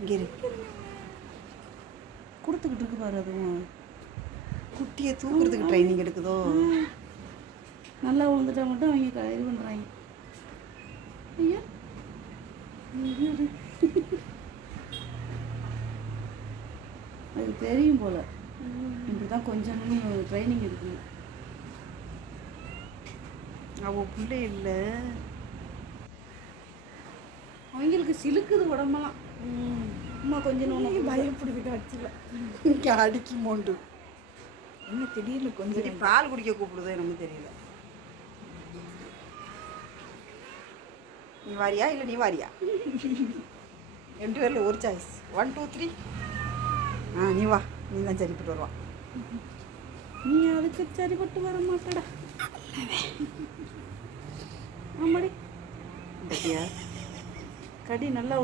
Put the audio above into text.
இங்கே இருக்கு, கொடுத்துக்கிட்டு இருக்கு பாரு. அதுவும் குட்டியை தூக்குறதுக்கு ட்ரைனிங் எடுக்குதோ. நல்லா விழுந்துட்டா மட்டும் அவங்க இது பண்ணுறாங்க. ஐயா அது தெரியும் போல், இப்படி தான் கொஞ்சம் ட்ரைனிங் எடுக்கணும். அவள் பிள்ளை இல்லை, அவங்களுக்கு சிலுக்குது உடம்பெல்லாம். அம்மா கொஞ்சம் ஒன்று பயப்படுத்திட்டு வச்சுல இங்கே அடிக்குமோண்டு. என்ன திடீர்னு கொஞ்சம் பால் குடிக்க கூப்பிடுதோ எனக்கு தெரியல. நீ வாரியா இல்லை நீ வாரியா? 2 பேரில் ஒரு சாய்ஸ். 1 2 3. நீ வா, நீ தான் சரிப்பட்டு வருவா. நீ அதுக்கு சரிப்பட்டு வர மாட்டடா. ஆமாடி, பத்தியா கடி நல்லா